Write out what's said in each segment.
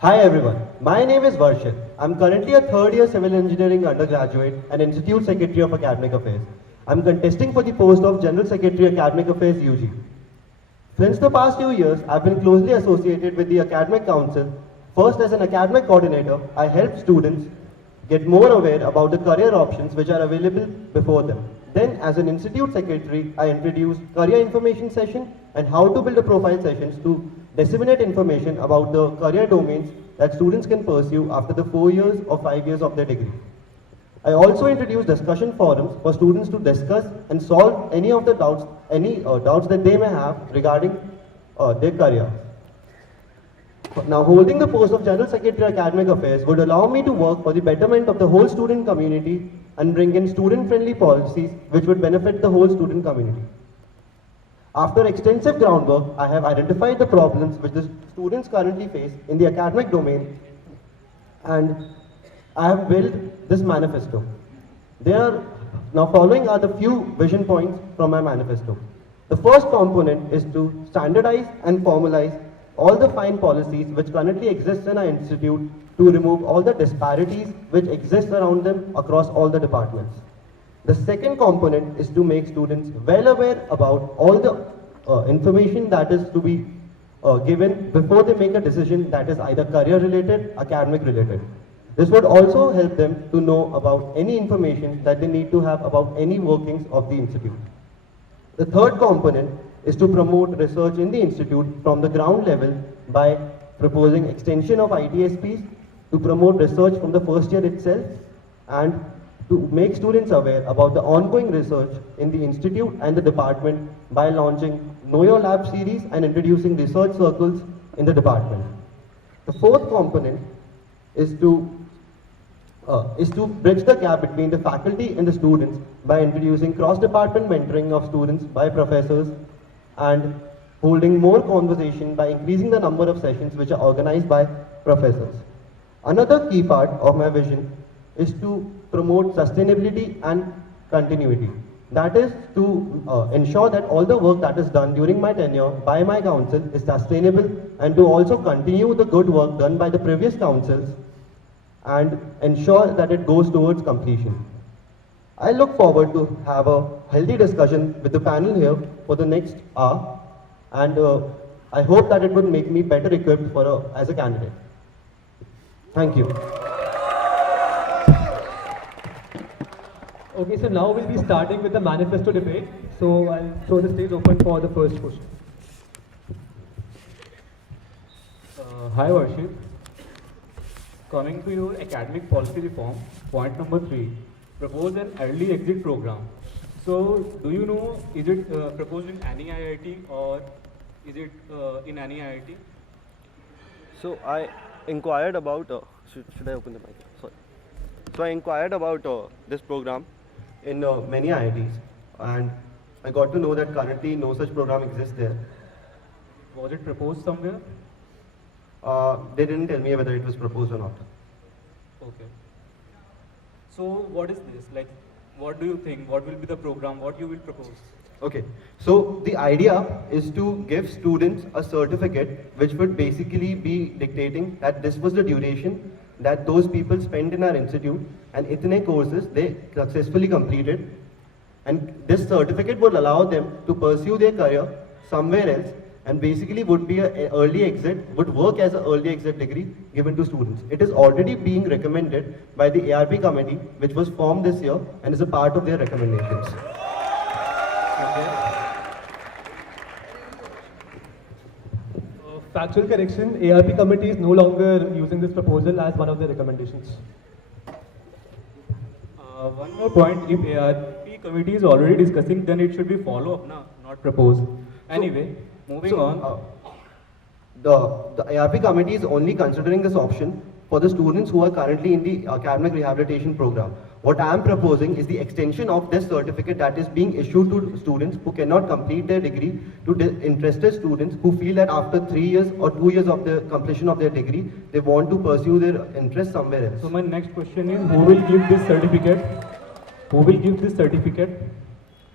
Hi everyone, my name is Varshit. I'm currently a third year civil engineering undergraduate and Institute Secretary of Academic Affairs. I'm contesting for the post of General Secretary Academic Affairs UG. Since the past few years, I've been closely associated with the Academic Council. First, as an academic coordinator, I help students get more aware about the career options which are available before them. Then, as an institute secretary, I introduced career information session and how to build a profile sessions to disseminate information about the career domains that students can pursue after the 4 years or 5 years of their degree. I also introduced discussion forums for students to discuss and solve any of the doubts, doubts that they may have regarding their career. Now, holding the post of General Secretary Academic Affairs would allow me to work for the betterment of the whole student community and bring in student-friendly policies which would benefit the whole student community. After extensive groundwork, I have identified the problems which the students currently face in the academic domain, and I have built this manifesto. Now following are the few vision points from my manifesto. The first component is to standardize and formalize all the fine policies which currently exist in our institute to remove all the disparities which exist around them across all the departments. The second component is to make students well aware about all the information that is to be given before they make a decision that is either career related, academic related. This would also help them to know about any information that they need to have about any workings of the institute. The third component is to promote research in the institute from the ground level by proposing extension of ITSPs, to promote research from the first year itself, and to make students aware about the ongoing research in the institute and the department by launching Know Your Lab series and introducing research circles in the department. The fourth component is to bridge the gap between the faculty and the students by introducing cross-department mentoring of students by professors and holding more conversation by increasing the number of sessions which are organized by professors. Another key part of my vision is to promote sustainability and continuity. That is to ensure that all the work that is done during my tenure by my council is sustainable, and to also continue the good work done by the previous councils and ensure that it goes towards completion. I look forward to have a healthy discussion with the panel here for the next hour, and I hope that it would make me better equipped as a candidate. Thank you. Okay, so now we'll be starting with the manifesto debate. So I'll throw the stage open for the first question. Hi Varshit. Coming to your academic policy reform, point number 3, propose an early exit program. So, do you know, is it proposed in any IIT or is it in any IIT? So I inquired about, should I open the mic? Sorry. So I inquired about this program in many IITs, and I got to know that currently no such program exists there. Was it proposed somewhere? They didn't tell me whether it was proposed or not. Okay. So what is this? Like, what do you think? What will be the program? What you will propose? Okay, so the idea is to give students a certificate which would basically be dictating that this was the duration that those people spent in our institute and itne courses they successfully completed, and this certificate would allow them to pursue their career somewhere else, and basically would be an early exit, would work as an early exit degree given to students. It is already being recommended by the ARP committee which was formed this year and is a part of their recommendations. Factual correction, ARP committee is no longer using this proposal as one of their recommendations. One more point, if ARP committee is already discussing, then it should be follow up, not proposed. Anyway, moving on. The ARP committee is only considering this option for the students who are currently in the academic rehabilitation program. What I am proposing is the extension of this certificate that is being issued to students who cannot complete their degree, to interested students who feel that after 3 years or 2 years of the completion of their degree, they want to pursue their interest somewhere else. So my next question is, who will give this certificate? Who will give this certificate?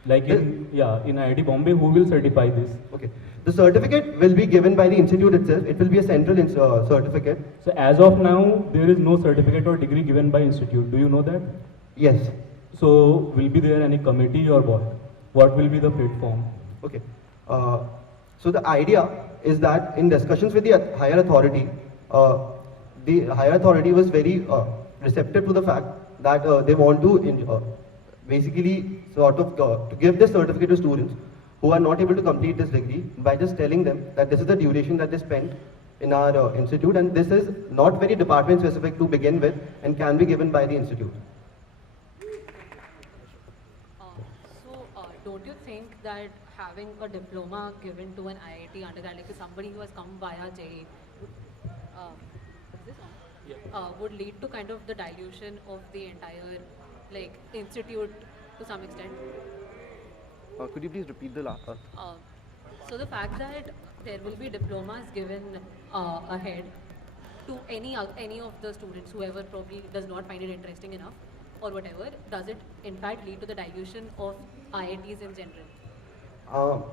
Like in IIT Bombay, who will certify this? Okay. The certificate will be given by the institute itself. It will be a central certificate. So as of now, there is no certificate or degree given by institute. Do you know that? Yes. So will be there any committee or what? What will be the platform? Okay. So the idea is that in discussions with the higher authority, the higher authority was very receptive to the fact that they want to basically sort of to give this certificate to students who are not able to complete this degree by just telling them that this is the duration that they spent in our institute, and this is not very department specific to begin with and can be given by the institute. Don't you think that having a diploma given to an IIT undergrad, like to somebody who has come via JEE, is this on? Would lead to kind of the dilution of the entire like institute to some extent? Could you please repeat the last? So the fact that there will be diplomas given ahead to any of the students, whoever probably does not find it interesting enough or whatever, does it in fact lead to the dilution of IITs in general?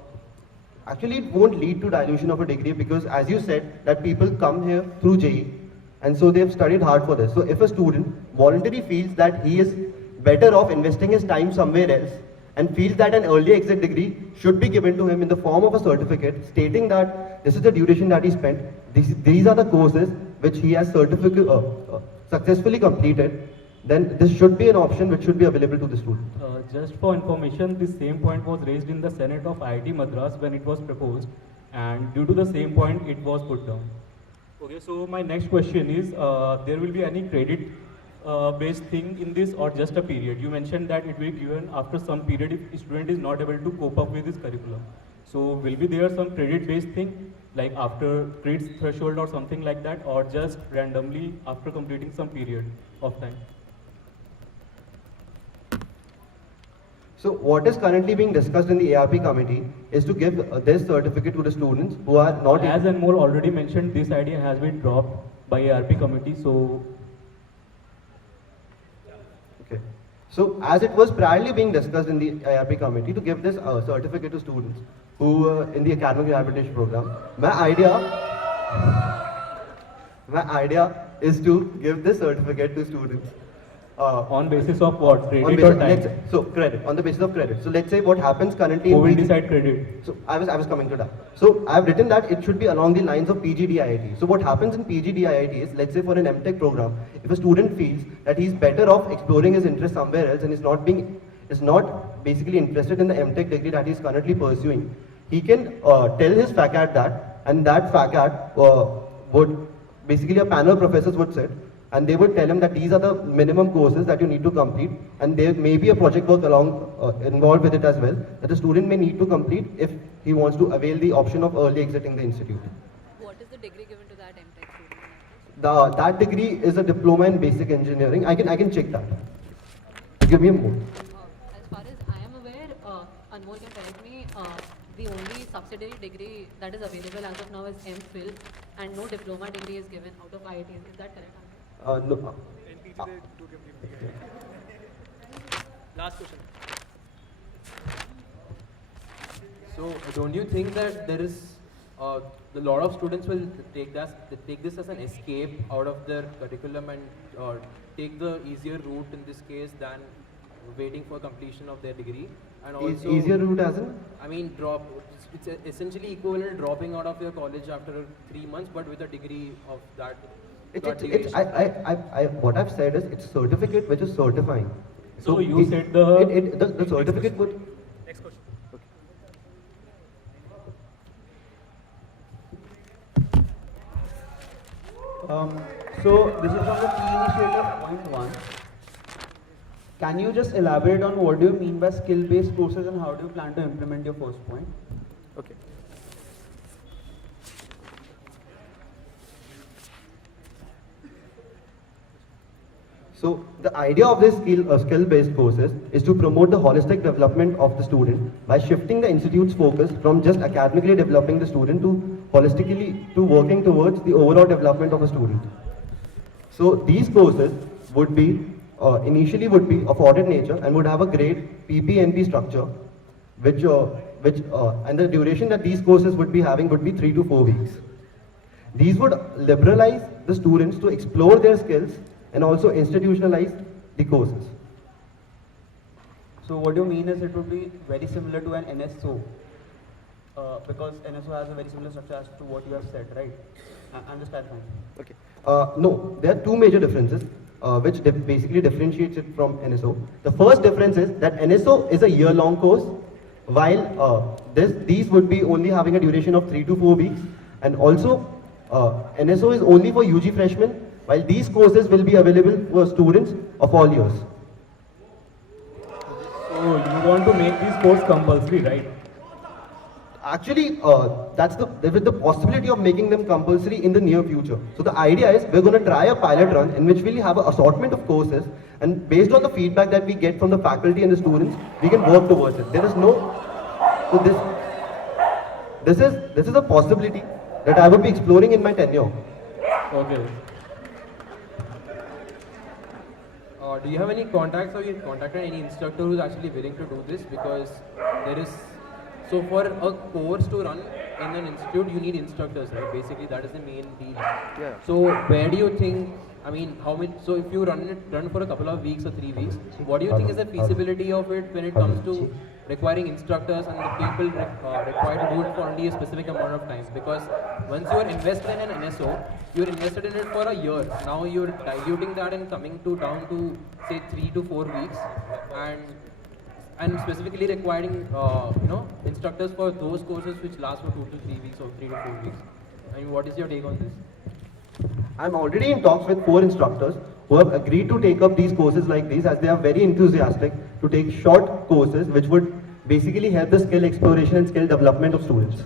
Actually, it won't lead to dilution of a degree because, as you said, that people come here through JEE, and so they have studied hard for this. So if a student voluntarily feels that he is better off investing his time somewhere else and feels that an early exit degree should be given to him in the form of a certificate stating that this is the duration that he spent, these are the courses which he has successfully completed, then this should be an option which should be available to the student. Just for information, this same point was raised in the Senate of IIT Madras when it was proposed, and due to the same point, it was put down. Okay, so my next question is, there will be any credit based thing in this or just a period? You mentioned that it will be given after some period if a student is not able to cope up with this curriculum. So will be there some credit based thing like after credits threshold or something like that, or just randomly after completing some period of time? So what is currently being discussed in the ARP committee is to give this certificate to the students who are not... As Anmol already mentioned, this idea has been dropped by ARP committee, so... Okay. So as it was priorly being discussed in the ARP committee to give this certificate to students who in the academic rehabilitation program, my idea is to give this certificate to students on basis of what? Credit basis, or time? so credit, on the basis of credit. So let's say what happens currently Who in will PG decide credit? So I was coming to that. So I've written that it should be along the lines of PGDIIT. So what happens in PGDIIT is, let's say for an MTech program, if a student feels that he's better off exploring his interest somewhere else and is not basically interested in the MTech degree that he's currently pursuing, he can tell his faculty that, and that faculty would basically a panel of professors would sit, and they would tell him that these are the minimum courses that you need to complete, and there may be a project work involved with it as well, that the student may need to complete if he wants to avail the option of early exiting the institute. What is the degree given to that MTech student? That degree is a diploma in basic engineering. I can check that. Give me a moment. As far as I am aware, Anmol can correct me, the only subsidiary degree that is available as of now is MPhil, and no diploma degree is given out of IITs. Is that correct? No. Last question. So, don't you think that there is a lot of students will take this as an escape out of their curriculum and take the easier route in this case than waiting for completion of their degree? And also, Easier route as in? I mean, it's essentially equivalent to dropping out of your college after 3 months, but with a degree of that. What I've said is it's certificate which is certifying. So you said the certificate would. Next question. So this is from the key initiative point 1. Can you just elaborate on what do you mean by skill-based courses and how do you plan to implement your first point? Okay. So the idea of this skill-based courses is to promote the holistic development of the student by shifting the institute's focus from just academically developing the student to holistically to working towards the overall development of a student. So these courses would be initially would be of audit nature and would have a great PPNP structure and the duration that these courses would be having would be 3 to 4 weeks. These would liberalize the students to explore their skills and also institutionalize the courses. So what you mean is it would be very similar to an NSO, because NSO has a very similar structure as to what you have said, right? I'm just clarifying. Okay. No, there are two major differences which basically differentiates it from NSO. The first difference is that NSO is a year-long course, while these would be only having a duration of 3 to 4 weeks, and also NSO is only for UG freshmen, while these courses will be available for students of all years. So you want to make this course compulsory, right? Actually, there is the possibility of making them compulsory in the near future. So the idea is we're going to try a pilot run in which we'll have an assortment of courses, and based on the feedback that we get from the faculty and the students, we can work towards it. There is no, so this is a possibility that I will be exploring in my tenure. Okay. Do you have any contacts, or you contacted any instructor who's actually willing to do this? Because there is, so for a course to run in an institute, you need instructors, right? Basically, that is the main deal. Yeah. So where do you think, I mean, how many, so if you run for a couple of weeks or 3 weeks, what do you think is the feasibility of it when it comes to requiring instructors and the people required to do it for only a specific amount of time? Because once you are invested in an NSO, you're invested in it for a year. Now you're diluting that and coming down to say 3 to 4 weeks, and specifically requiring instructors for those courses which last for 2 to 3 weeks or 3 to 4 weeks. I mean, what is your take on this? I'm already in talks with 4 instructors who have agreed to take up these courses like these, as they are very enthusiastic to take short courses which would basically help the skill exploration and skill development of students.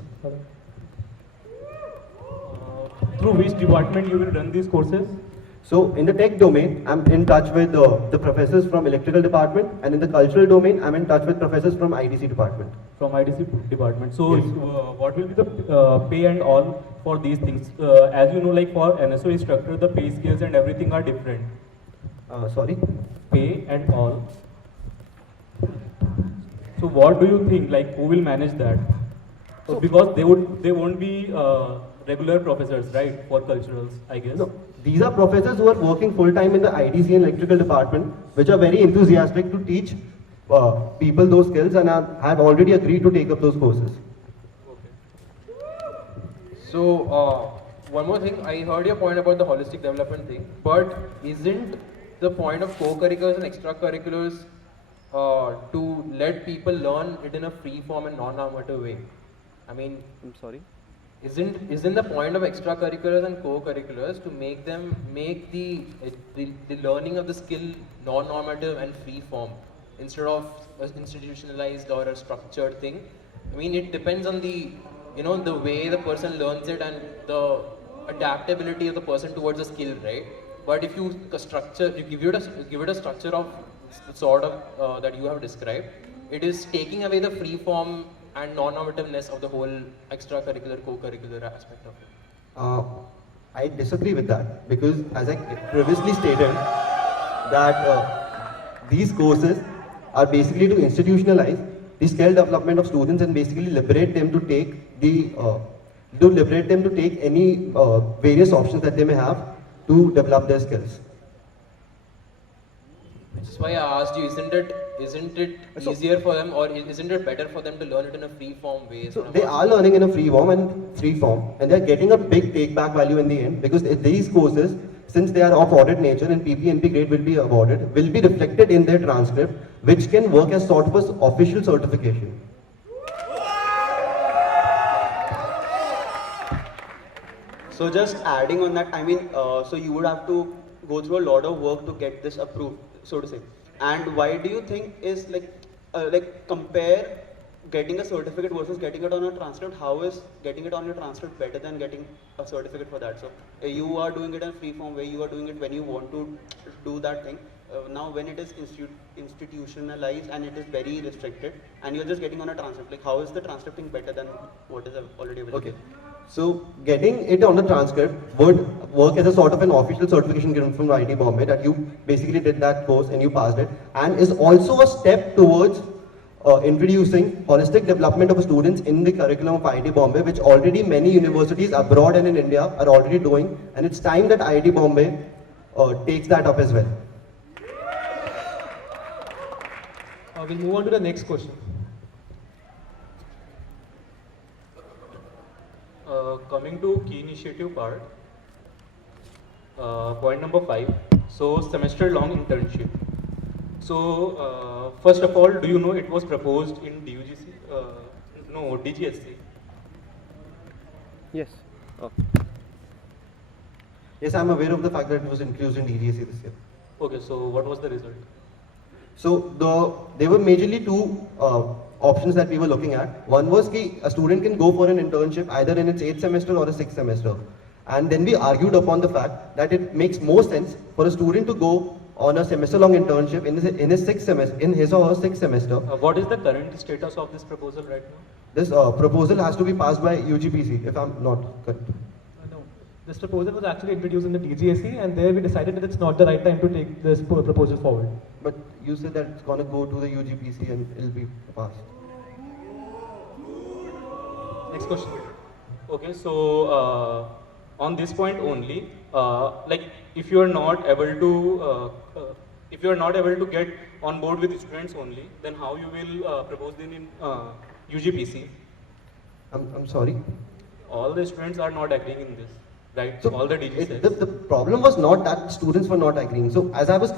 Through which department you will run these courses? So in the tech domain, I'm in touch with the professors from electrical department, and in the cultural domain, I'm in touch with professors from IDC department. From IDC department. So Yes. what will be the pay and all for these things? As you know, like for NSO instructor, the pay scales and everything are different. Sorry? Pay and all. So what do you think? Like who will manage that? So because they won't be regular professors, right? For culturals, I guess. No, these are professors who are working full-time in the IDC and electrical department, which are very enthusiastic to teach people those skills, and have already agreed to take up those courses. So one more thing, I heard your point about the holistic development thing, but isn't the point of co-curriculars and extracurriculars to let people learn it in a free form and non-normative way? I mean, I'm sorry? Isn't the point of extracurriculars and co-curriculars to make the learning of the skill non-normative and free form instead of institutionalized or a structured thing? I mean, it depends on the way the person learns it and the adaptability of the person towards the skill, right? But if you give it a structure of the sort of that you have described, it is taking away the free form and non-normativeness of the whole extracurricular, co-curricular aspect of it. I disagree with that, because as I previously stated that these courses are basically to institutionalize the skill development of students and basically liberate them to take any various options that they may have to develop their skills. Which is why I asked you, isn't it easier for them, or isn't it better for them to learn it in a free form way? So they are learning in a free form, and they are getting a big take back value in the end, because these courses, since they are of audit nature and PPNP grade will be awarded, will be reflected in their transcript, which can work as sort of an official certification. So just adding on that, I mean, so you would have to go through a lot of work to get this approved, so to say. And why do you think is like compare getting a certificate versus getting it on a transcript? How is getting it on your transcript better than getting a certificate for that? So you are doing it in a free form way, you are doing it when you want to do that thing. Now when it is institutionalized and it is very restricted, and you're just getting on a transcript, like how is the transcripting better than what is already available? Okay. So getting it on the transcript would work as a sort of an official certification given from IIT Bombay, that you basically did that course and you passed it, and is also a step towards introducing holistic development of students in the curriculum of IIT Bombay, which already many universities abroad and in India are already doing, and it's time that IIT Bombay takes that up as well. We'll move on to the next question. Coming to key initiative part, point number 5. So semester-long internship. So first of all, do you know it was proposed in DUGC? No, DGSC. Yes. Yes, I'm aware of the fact that it was included in DGSE this year. Okay, so what was the result? So there were majorly two options that we were looking at. One was that a student can go for an internship either in its 8th semester or a 6th semester. And then we argued upon the fact that it makes more sense for a student to go on a semester-long internship in his 6th semester, in his or her 6th semester. What is the current status of this proposal right now? This proposal has to be passed by UGPC, if I'm not correct. No, this proposal was actually introduced in the DGSE, and there we decided that it's not the right time to take this proposal forward. But you said that it's going to go to the UGPC and it'll be passed. Next question. Okay, so on this point only, like if you are not able to get on board with students only, then how you will propose them in UGPC? I'm sorry. All the students are not agreeing in this, right? So All the DG says. the problem was not that students were not agreeing. So as I was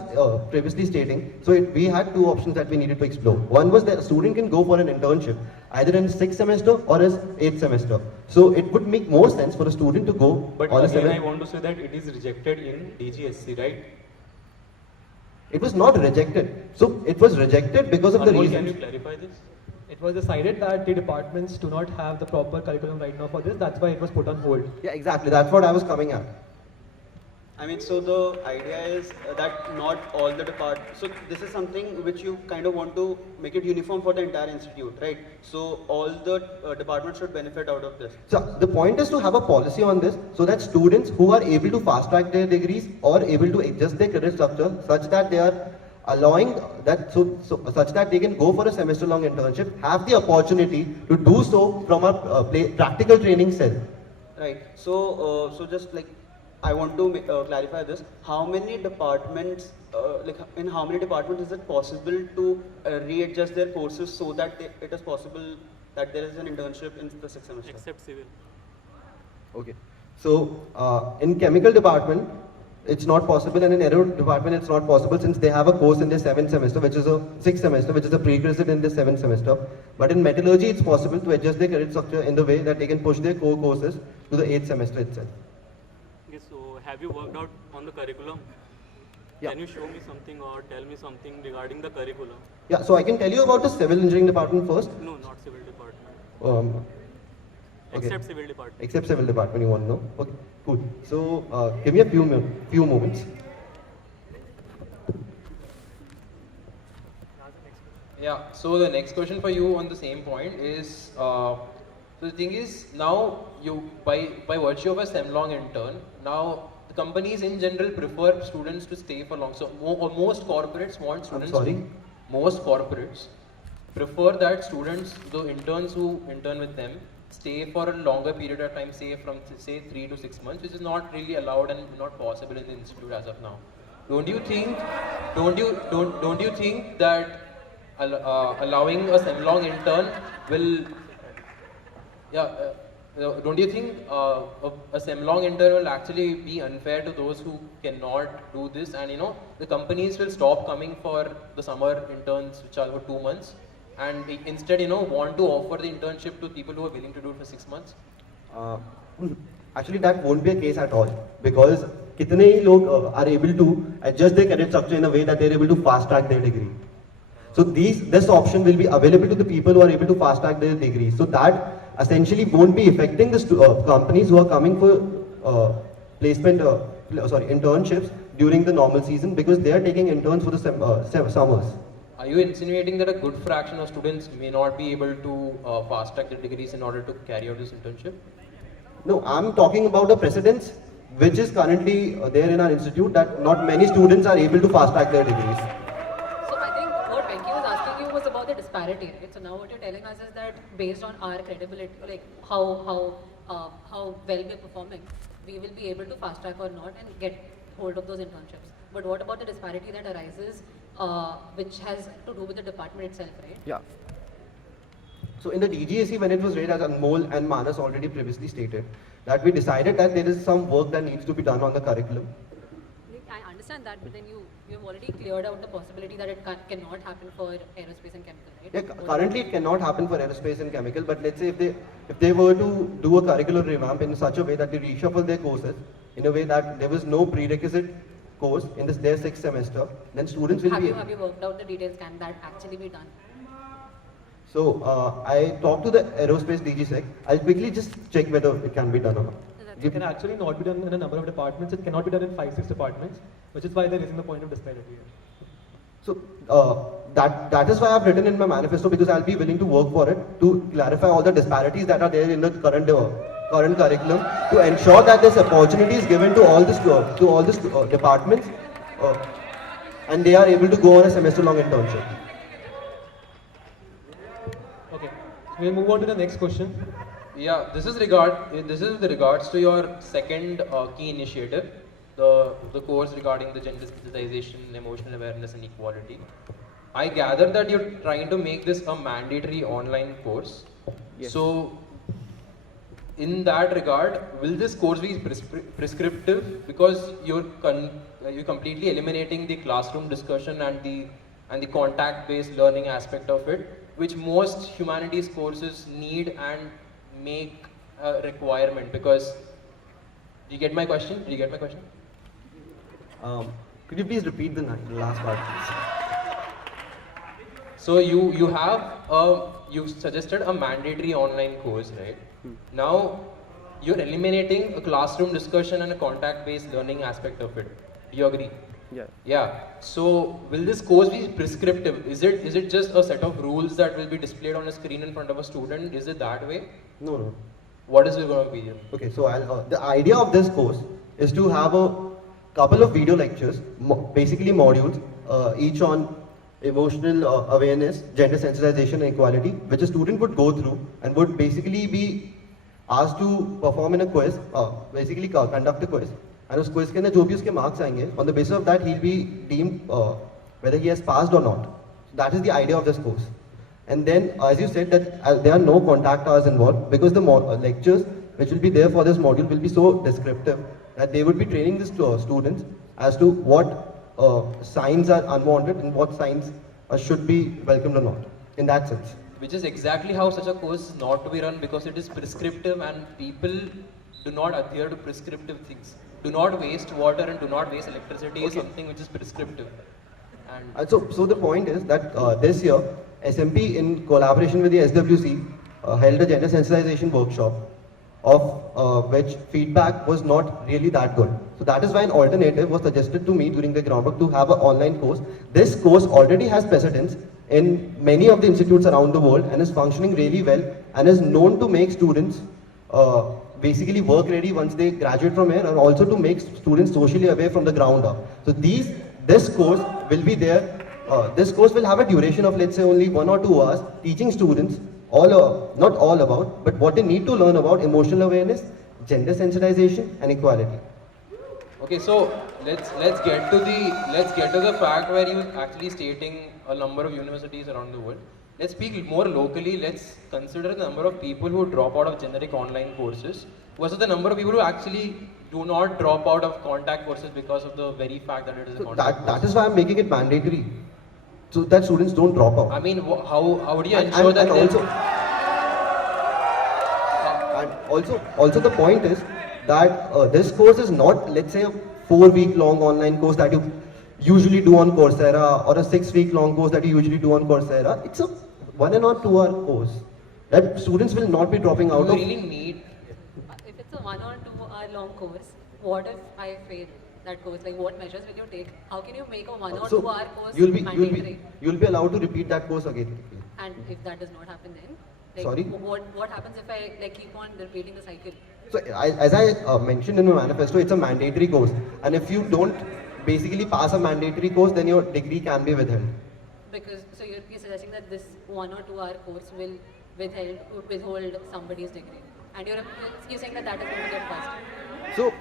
previously stating, we had two options that we needed to explore. One was that a student can go for an internship either in 6th semester or his 8th semester. So it would make more sense for a student to go But on a again, I 7th. want to say that it is rejected in DGSC, right? It was not rejected. So it was rejected because of the Anmol, can you reasons. clarify this? It was decided that the departments do not have the proper curriculum right now for this. That's why it was put on hold. Yeah, exactly. That's what I was coming at. I mean, so the idea is that not all the departments, so this is something which you kind of want to make it uniform for the entire institute, right? So all the departments should benefit out of this. So the point is to have a policy on this so that students who are able to fast track their degrees or able to adjust their credit structure such that they are allowing that such that they can go for a semester long internship have the opportunity to do so from a practical training cell. Right. So just like I want to clarify this. How many departments, in how many departments is it possible to readjust their courses so that it is possible that there is an internship in the 6th semester? Except civil. Okay. So in chemical department, it's not possible, and in aero department, it's not possible since they have a course in their 7th semester, which is a 6th semester, which is a prerequisite in their 7th semester. But in metallurgy, it's possible to adjust their credit structure in the way that they can push their core courses to the 8th semester itself. Okay, so have you worked out on the curriculum? Yeah. Can you show me something or tell me something regarding the curriculum? Yeah, so I can tell you about the civil engineering department first. No, not civil department. Okay. Except civil department. Except civil department, you want to know? Okay, cool. So give me a few moments. Yeah, so the next question for you on the same point is, so the thing is, now you, by virtue of a SEM-long intern, now the companies in general prefer students to stay for long. So most corporates want students. Most corporates prefer that students, the interns who intern with them, stay for a longer period of time, say from 3 to 6 months, which is not really allowed and not possible in the institute as of now. Don't you think that allowing a SEM-long intern will, don't you think a SEM-long intern will actually be unfair to those who cannot do this, and the companies will stop coming for the summer interns which are for 2 months and instead want to offer the internship to people who are willing to do it for 6 months? Actually, that won't be a case at all because kitne hi log are able to adjust their credit structure in a way that they're able to fast track their degree. So this option will be available to the people who are able to fast track their degree. So that essentially won't be affecting the companies who are coming for internships during the normal season because they are taking interns for the summers. Are you insinuating that a good fraction of students may not be able to fast track their degrees in order to carry out this internship? No, I'm talking about the precedence which is currently there in our institute that not many students are able to fast track their degrees. So I think what Venki was asking you was about the disparity disparity, right? So now what you're telling us is that based on our credibility, like how well we're performing, we will be able to fast track or not and get hold of those internships. But what about the disparity that arises, which has to do with the department itself, right? Yeah. So in the DGAC, when it was read, as Anmol and Manas already previously stated, that we decided that there is some work that needs to be done on the curriculum. I understand that, but then you've already cleared out the possibility that it cannot happen for aerospace and chemical, right? Yeah, currently it cannot happen for aerospace and chemical, but let's say if they were to do a curricular revamp in such a way that they reshuffle their courses in a way that there was no prerequisite course in their 6th semester, then students will be... Have you worked out the details? Can that actually be done? So I talked to the aerospace DG Sec. I'll quickly just check whether it can be done or not. It can actually not be done in a number of departments. It cannot be done in 5-6 departments, which is why they're raising the point of disparity here. So that is why I've written in my manifesto, because I'll be willing to work for it to clarify all the disparities that are there in the current curriculum, to ensure that this opportunity is given to all these departments, and they are able to go on a semester-long internship. Okay, we'll move on to the next question. Yeah, this is with regards to your second key initiative, the course regarding the gender sensitization, emotional awareness and equality. I gather that you're trying to make this a mandatory online course. Yes. So, in that regard, will this course be prescriptive, because you're completely eliminating the classroom discussion and the contact-based learning aspect of it, which most humanities courses need and make a requirement? Because, do you get my question? Could you please repeat the last part, please? So you suggested a mandatory online course, right? Now you're eliminating a classroom discussion and a contact-based learning aspect of it. Do you agree? Yeah. Yeah. So will this course be prescriptive? Is it just a set of rules that will be displayed on a screen in front of a student? Is it that way? No. What is it going to be? Okay, so the idea of this course is to have a couple of video lectures, basically modules, each on emotional awareness, gender sensitization and equality, which a student would go through and would basically be asked to perform in a quiz, basically conduct a quiz. And उस quiz के अंदर जो भी उसके marks आएंगे, on the basis of that he'll be deemed whether he has passed or not. So that is the idea of this course. And then, as you said, that there are no contact hours involved, because the lectures which will be there for this module will be so descriptive that they would be training the students as to what signs are unwanted and what signs should be welcomed or not, in that sense. Which is exactly how such a course is not to be run, because it is prescriptive and people do not adhere to prescriptive things. Do not waste water and do not waste electricity is something which is prescriptive. And so the point is that this year, SMP in collaboration with the SWC held a gender sensitization workshop, of which feedback was not really that good. So that is why an alternative was suggested to me during the groundwork to have an online course. This course already has precedence in many of the institutes around the world and is functioning really well and is known to make students basically work ready once they graduate from here, and also to make students socially aware from the ground up. So this course will be there. This course will have a duration of, let's say, only 1 or 2 hours, teaching students not all about, but what they need to learn about emotional awareness, gender sensitization and equality. okay, so let's get to the fact where you actually stating a number of universities around the world. Let's speak more locally. Let's consider the number of people who drop out of generic online courses versus the number of people who actually do not drop out of contact courses because of the very fact that it is a contact course. That is why I'm making it mandatory, so that students don't drop out. I mean, how do you ensure that? Also the point is that this course is not, let's say, a 4-week long online course that you usually do on Coursera, or a 6-week long course that you usually do on Coursera. It's a 1 or 2 hour course that students will not be dropping out of. You really need. If it's a 1 or 2 hour long course, what if I fail that course? Like, what measures will you take? How can you make a 1 or 2 hour course mandatory? You'll be allowed to repeat that course again. And if that does not happen, then like, Sorry? What happens if I keep on repeating the cycle? So as I mentioned in my manifesto, it's a mandatory course, and if you don't basically pass a mandatory course, then your degree can be withheld. because so you're suggesting that this 1 or 2 hour course will withhold somebody's degree, and you're saying that is going to get passed. So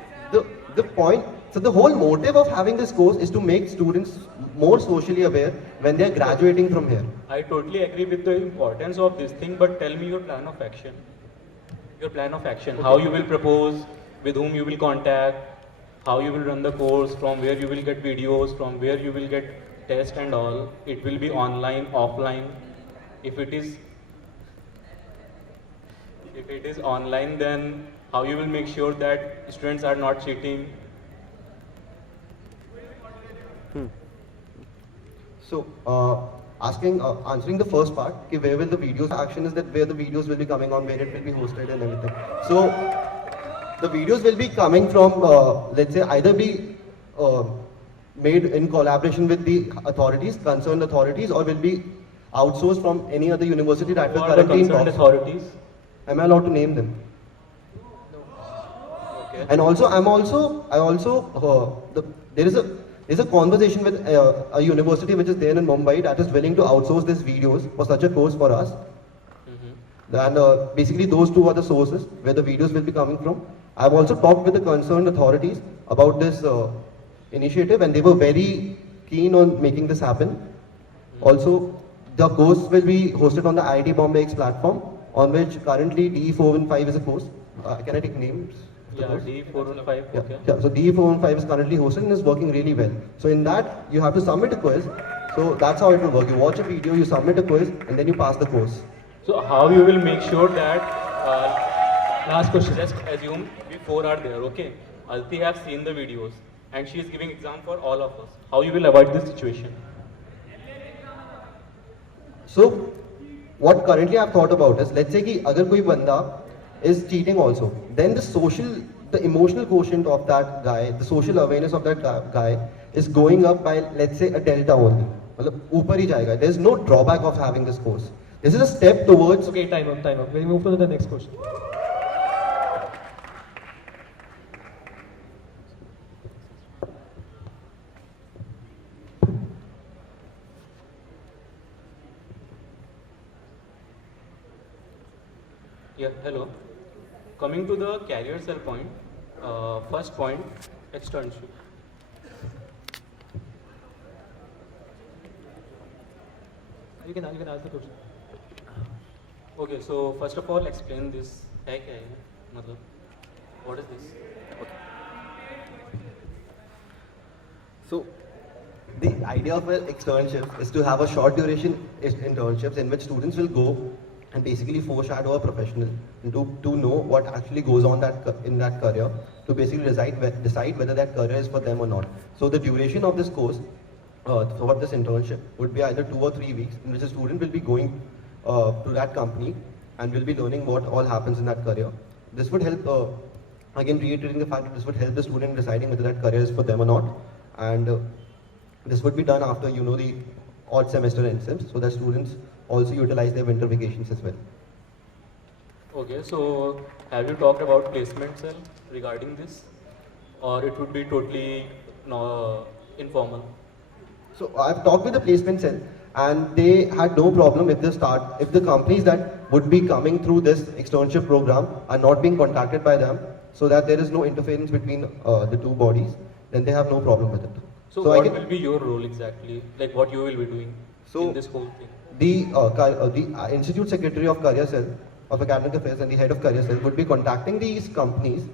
the point, so the whole motive of having this course is to make students more socially aware when they are graduating from here. I totally agree with the importance of this thing, but tell me your plan of action. Your plan of action, how you will propose, with whom you will contact, how you will run the course, from where you will get videos, from where you will get tests and all. It will be online, offline. If it is online, then how you will make sure that students are not cheating? So, answering the first part, okay, where will the videos, action is that where the videos will be coming on, where it will be hosted and everything. So, the videos will be coming from, let's say, either be made in collaboration with the authorities, concerned authorities, or will be outsourced from any other university that Who will are the currently in concerned talks. authorities? Am I allowed to name them? Okay. And there's a conversation with a university which is there in Mumbai that is willing to outsource these videos for such a course for us. And basically those two are the sources where the videos will be coming from. I've also talked with the concerned authorities about this initiative, and they were very keen on making this happen. Also, the course will be hosted on the IIT Bombay X platform, on which currently DE415 is a course. Can I take names? of the Yeah, course? D415, Yeah, okay. yeah. So DE415 is currently hosted and is working really well. So in that, you have to submit a quiz. So that's how it will work. You watch a video, you submit a quiz, and then you pass the course. So how you will make sure that, last question, just assume we 4 are there, okay? Alti have seen the videos and she is giving exam for all of us. How you will avoid this situation? So what currently I've thought about is, let's say कि अगर कोई बंदा is cheating also, then the emotional quotient of that guy, the social awareness of that guy is going up by, let's say, a delta only. मतलब ऊपर ही जाएगा. There's no drawback of having this course. This is a step towards. Okay, time up. We'll move to the next question. Yeah, hello. Coming to the career cell point, first point, externship. You can ask the question. Okay, so first of all, explain this. है क्या है? मतलब, what is this? So, the idea of an externship is to have a short duration internships in which students will go and basically foreshadow a professional and to know what actually goes on in that career, to basically decide whether that career is for them or not. So the duration of this course for this internship would be either 2 or 3 weeks, in which a student will be going to that company and will be learning what all happens in that career. This would help, again reiterating the fact that this would help the student in deciding whether that career is for them or not. And this would be done after, the odd semester NSIMs, so that students also utilize their winter vacations as well. Okay, so have you talked about placement cell regarding this, or it would be totally informal? So I've talked with the placement cell, and they had no problem if the companies that would be coming through this externship program are not being contacted by them, so that there is no interference between the two bodies, then they have no problem with it. So what will be your role exactly? Like what you will be doing in this whole thing? The Institute Secretary of Career Cell of Academic Affairs and the head of Career Cell would be contacting these companies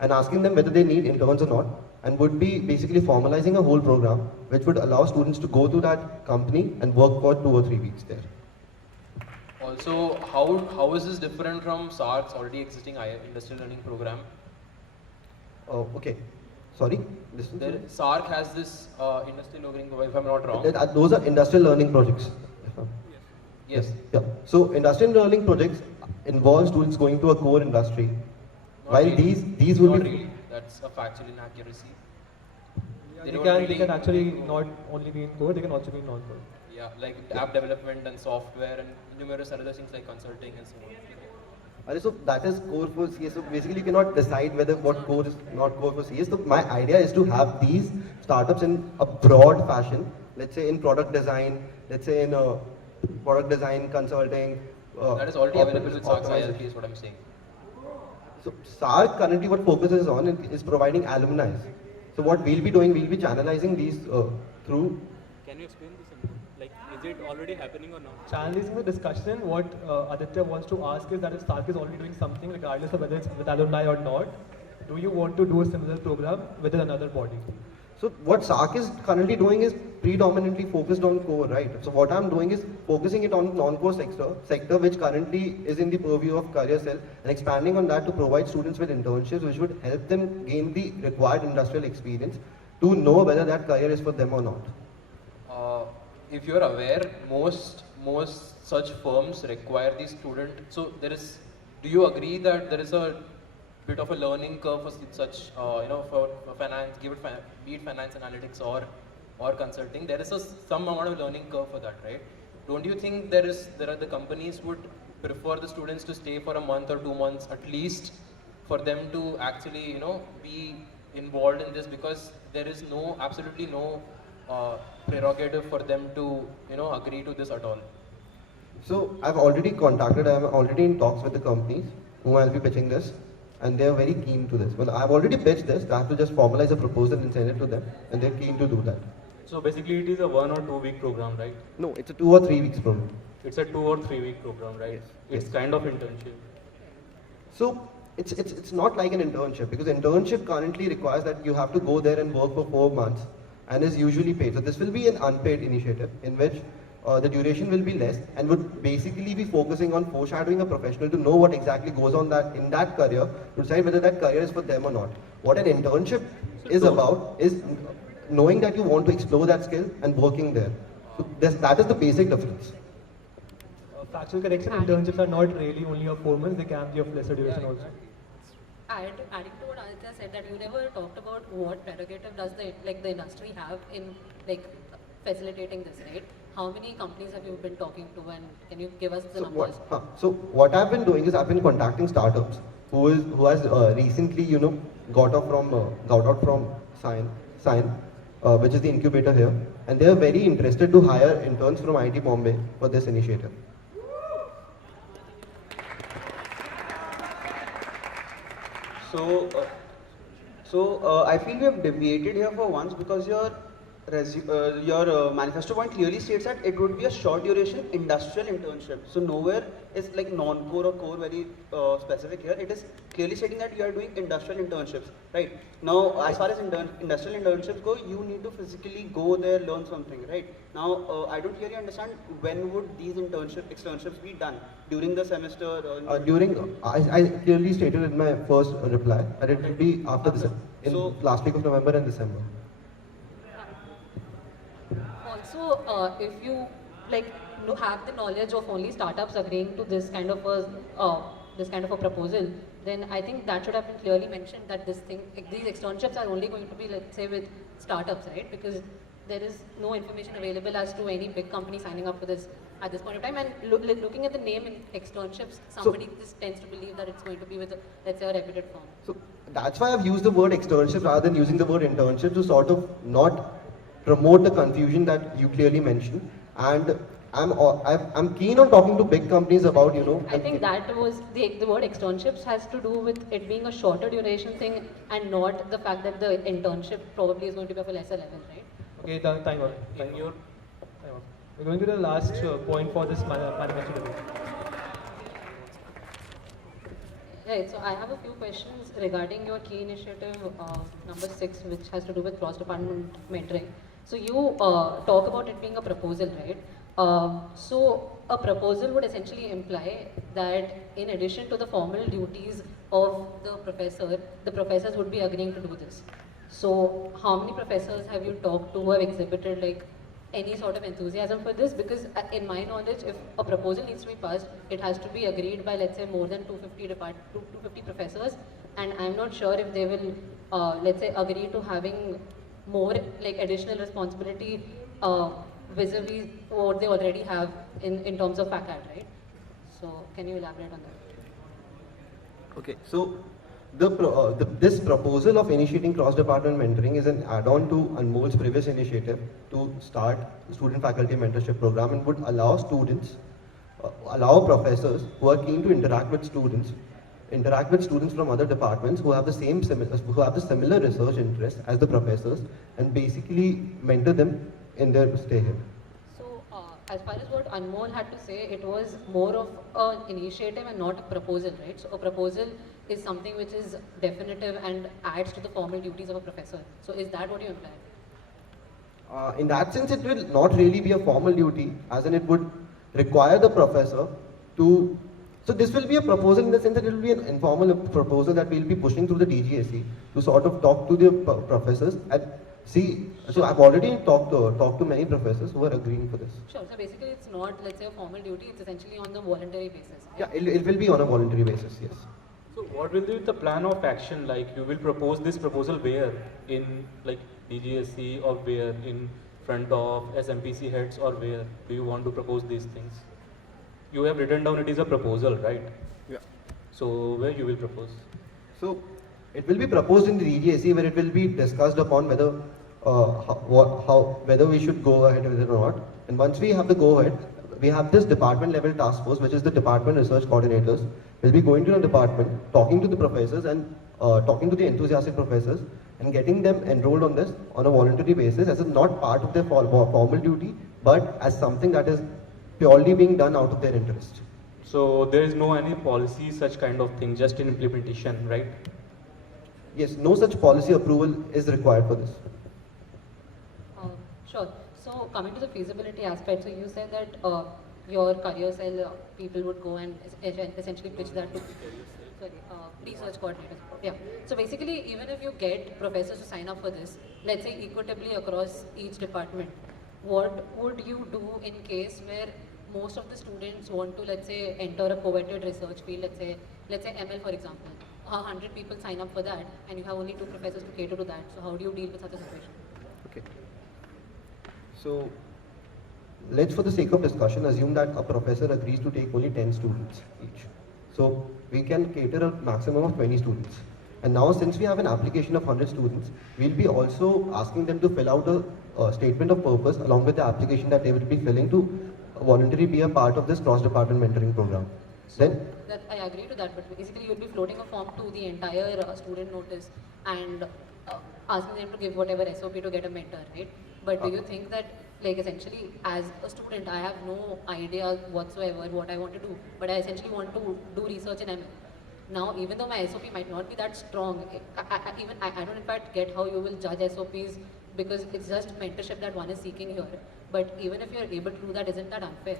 and asking them whether they need interns or not, and would be basically formalizing a whole program which would allow students to go to that company and work for 2 or 3 weeks there. Also, how is this different from SARC's already existing industrial learning program? Okay. Sorry? SARC has this industrial learning program, if I'm not wrong. Those are industrial learning projects. Yes. Yeah. So industrial learning projects involve students going to a core industry. While really. these would Not be really. That's a factual inaccuracy. They can actually not only be in code, they can also be in non-code. Yeah, like app development and software and numerous other things like consulting and so on. So that is core for CS. So basically you cannot decide whether what core is not core for CS. So my idea is to have these startups in a broad fashion let's say in product design, let's say in product design consulting. That is already available with SOAPBOX optimization. hierarchy is what I'm saying. So SARC currently what focuses on is providing alumni. So what we'll be doing, we'll be channelizing these through. Can you explain this a bit? Like, is it already happening or not? Challenging the discussion, what Aditya wants to ask is that if SARC is already doing something, regardless of whether it's with alumni or not, do you want to do a similar program within another body? So what SARC is currently doing is predominantly focused on core, right? So what I'm doing is focusing it on non-core sector which currently is in the purview of career cell, and expanding on that to provide students with internships which would help them gain the required industrial experience to know whether that career is for them or not. If you're aware, most such firms require the student. So there is. Do you agree that there is a bit of a learning curve for such, for finance, be it finance analytics or consulting? There is some amount of learning curve for that, right? Don't you think there are the companies would prefer the students to stay for a month or 2 months at least for them to actually, be involved in this, because there is absolutely no prerogative for them to, agree to this at all. So I'm already in talks with the companies whom I'll be pitching this, and they're very keen to this. Well, I've already pitched this, I have to just formalize a proposal and send it to them, and they're keen to do that. So basically it is a 1 or 2 week program, right? No, it's a 2 or 3 weeks program. It's a 2 or 3 week program, right? Yes. It's Yes. kind of internship. So it's not like an internship, because internship currently requires that you have to go there and work for 4 months and is usually paid. So this will be an unpaid initiative in which the duration will be less and would basically be focusing on foreshadowing a professional to know what exactly goes on in that career, to decide whether that career is for them or not. What an internship is about is knowing that you want to explore that skill and working there. So that is the basic difference. Factual correction, internships are not really only of 4 months, they can be of lesser duration also. Adding to what Aditya said, that you never talked about what prerogative does the industry have in facilitating this, right? How many companies have you been talking to, and can you give us the numbers? So what I've been doing is I've been contacting startups who has recently got out from Sign, which is the incubator here, and they are very interested to hire interns from IT Bombay for this initiative. So I feel we have deviated here for once, because your manifesto point clearly states that it would be a short duration industrial internship. So nowhere is like non-core or core very specific here. It is clearly stating that you are doing industrial internships, right? Now, as far as industrial internships go, you need to physically go there, learn something, right? Now, I don't really understand, when would these externships be done? During the semester? I clearly stated in my first reply that it will be after last week of November and December. Also, if you have the knowledge of only startups agreeing to this kind of a proposal, then I think that should have been clearly mentioned, that these externships are only going to be, let's say, with startups, right? Because there is no information available as to any big company signing up for this at this point of time. And looking at the name in externships, somebody just tends to believe that it's going to be with, let's say, a reputed firm. So that's why I've used the word externship rather than using the word internship, to sort of not promote the confusion that you clearly mentioned. And I'm keen on talking to big companies about, I think that was the word externships has to do with it being a shorter duration thing, and not the fact that the internship probably is going to be of a lesser level, right? Okay, time out. We're going to the last point for this manifesto debate. Right, so I have a few questions regarding your key initiative number 6, which has to do with cross-department mentoring. So you talk about it being a proposal, right? So a proposal would essentially imply that in addition to the formal duties of the professors would be agreeing to do this. So how many professors have you talked to who have exhibited any sort of enthusiasm for this? Because in my knowledge, if a proposal needs to be passed, it has to be agreed by, let's say, more than 250 professors, and I'm not sure if they will, let's say, agree to having more additional responsibility vis-a-vis what they already have in terms of faculty, right? So can you elaborate on that? Okay, so This proposal of initiating cross-department mentoring is an add-on to Anmol's previous initiative to start student-faculty mentorship program and would allow students, allow professors who are keen to interact with students from other departments who have the similar research interests as the professors, and basically mentor them in their stay here. So, as far as what Anmol had to say, it was more of an initiative and not a proposal, right? So, a proposal is something which is definitive and adds to the formal duties of a professor. So, is that what you implied? In that sense, it will not really be a formal duty, as in it would require the professor to. So this will be a proposal in the sense that it will be an informal proposal that we will be pushing through the DGSE to sort of talk to the professors and see. So I've already talked to many professors who are agreeing for this. Sure. So basically, it's not, let's say, a formal duty. It's essentially on the voluntary basis. Yeah, it will be on a voluntary basis. Yes. So what will be the plan of action? Like you will propose this proposal where? In like DGSC or where? In front of SMPC heads or where do you want to propose these things? You have written down it is a proposal, right? Yeah. So where you will propose? So it will be proposed in the DGSE where it will be discussed upon whether whether we should go ahead with it or not. And once we have the go ahead, we have this department level task force, which is the department research coordinators. We'll be going to the department, talking to the professors and talking to the enthusiastic professors and getting them enrolled on this on a voluntary basis as a not part of their formal duty, but as something that is purely being done out of their interest. So there is no any policy such kind of thing, just in implementation, right? Yes, no such policy approval is required for this. Sure. So coming to the feasibility aspect, so you said that your career cell people would go and essentially pitch that to research coordinators. Yeah. So basically, even if you get professors to sign up for this, let's say equitably across each department, what would you do in case where most of the students want to, let's say, enter a coveted research field, let's say ML for example, 100 people sign up for that and you have only 2 professors to cater to that. So how do you deal with such a situation? Okay. So let's, for the sake of discussion, assume that a professor agrees to take only 10 students each. So we can cater a maximum of 20 students. And now, since we have an application of 100 students, we'll be also asking them to fill out a statement of purpose along with the application that they will be filling to voluntarily be a part of this cross-department mentoring program. So that I agree to that, but basically you'll be floating a form to the entire student notice and asking them to give whatever SOP to get a mentor, right? But do you think that, like, essentially as a student, I have no idea whatsoever what I want to do, but I essentially want to do research in ML. Now, even though my SOP might not be that strong, I don't in fact get how you will judge SOPs because it's just mentorship that one is seeking here. But even if you're able to do that, isn't that unfair?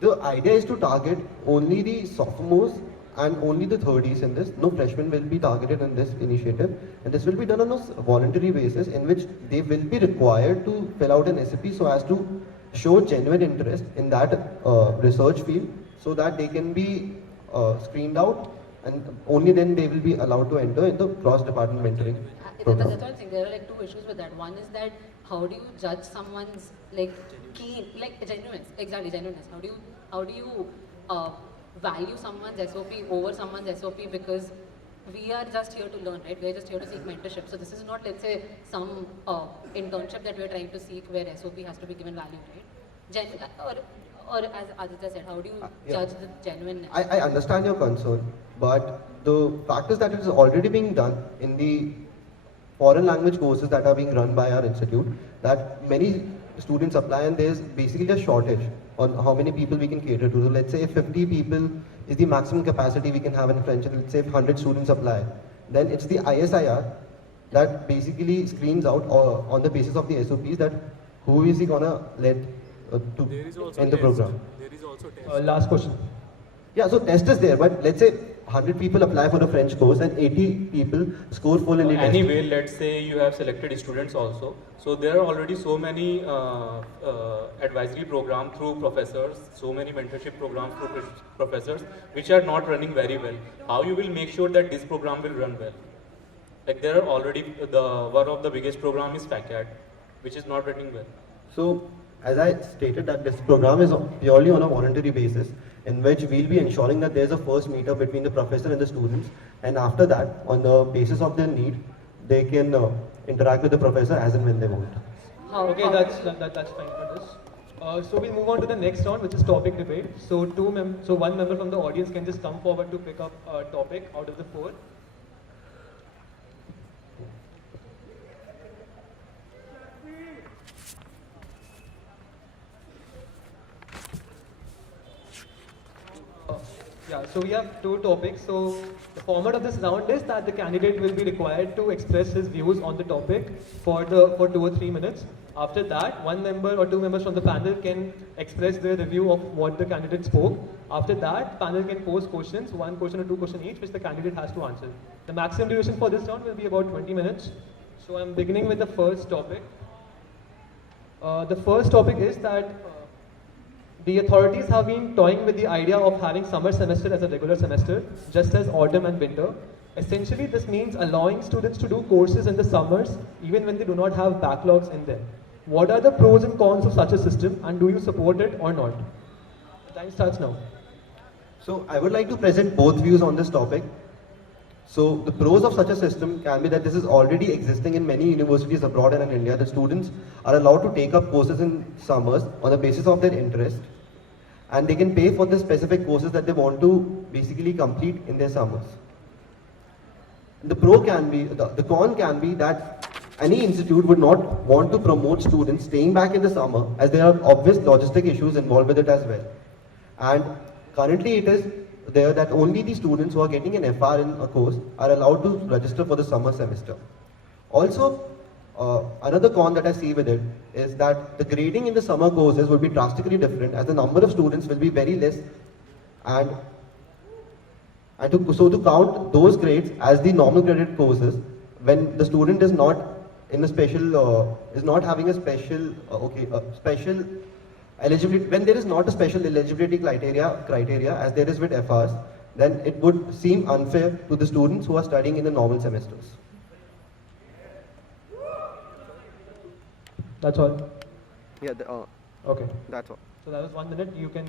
The idea is to target only the sophomores and only the third years in this. No freshmen will be targeted in this initiative, and this will be done on a voluntary basis in which they will be required to fill out an SOP so as to show genuine interest in that research field so that they can be screened out, and only then they will be allowed to enter in the cross-department mentoring program. That's what I'm saying. There are like 2 issues with that. One is that how do you judge someone's like genuineness? Exactly, genuineness. How do you value someone's SOP over someone's SOP, because we are just here to learn, right? We are just here to seek mentorship. So this is not, let's say, some internship that we are trying to seek where SOP has to be given value, right? Or as Aditya said, how do you judge the genuineness? I understand your concern, but the fact is that it is already being done in the foreign language courses that are being run by our institute, that many students apply and there's basically a shortage on how many people we can cater to. So let's say if 50 people is the maximum capacity we can have in French, and let's say if 100 students apply, then it's the ISIR that basically screens out on the basis of the SOPs that who is he gonna let to end the program. There is also test. Last question. Yeah, so test is there, but let's say 100 people apply for a French course and 80 people score full in the test. Anyway, let's say you have selected students also. So there are already so many advisory programs through professors, so many mentorship programs through professors, which are not running very well. How you will make sure that this program will run well? Like there are already one of the biggest program is FACAD, which is not running well. So As I stated that this program is purely on a voluntary basis in which we'll be ensuring that there's a first meetup between the professor and the students, and after that, on the basis of their need, they can interact with the professor as and when they want. Okay, that's fine for this. So we'll move on to the next round, which is topic debate. So one member from the audience can just come forward to pick up a topic out of the four. Yeah, so we have two topics. So the format of this round is that the candidate will be required to express his views on the topic for 2 or 3 minutes. After that, one member or two members from the panel can express their review of what the candidate spoke. After that, panel can pose questions, one question or two questions each, which the candidate has to answer. The maximum duration for this round will be about 20 minutes. So I'm beginning with the first topic. The first topic is that the authorities have been toying with the idea of having summer semester as a regular semester, just as autumn and winter. Essentially, this means allowing students to do courses in the summers, even when they do not have backlogs in them. What are the pros and cons of such a system, and do you support it or not? The time starts now. So I would like to present both views on this topic. So the pros of such a system can be that this is already existing in many universities abroad and in India. The students are allowed to take up courses in summers on the basis of their interest, and they can pay for the specific courses that they want to basically complete in their summers. The con can be that any institute would not want to promote students staying back in the summer, as there are obvious logistic issues involved with it as well. And currently it is there that only the students who are getting an FR in a course are allowed to register for the summer semester. Also, another con that I see with it is that the grading in the summer courses would be drastically different, as the number of students will be very less, and to count those grades as the normal graded courses when the student is not in a special is not having a special special eligibility, when there is not a special eligibility criteria as there is with FRs, then it would seem unfair to the students who are studying in the normal semesters. That's all. Yeah. Okay. That's all. So that was 1 minute. You can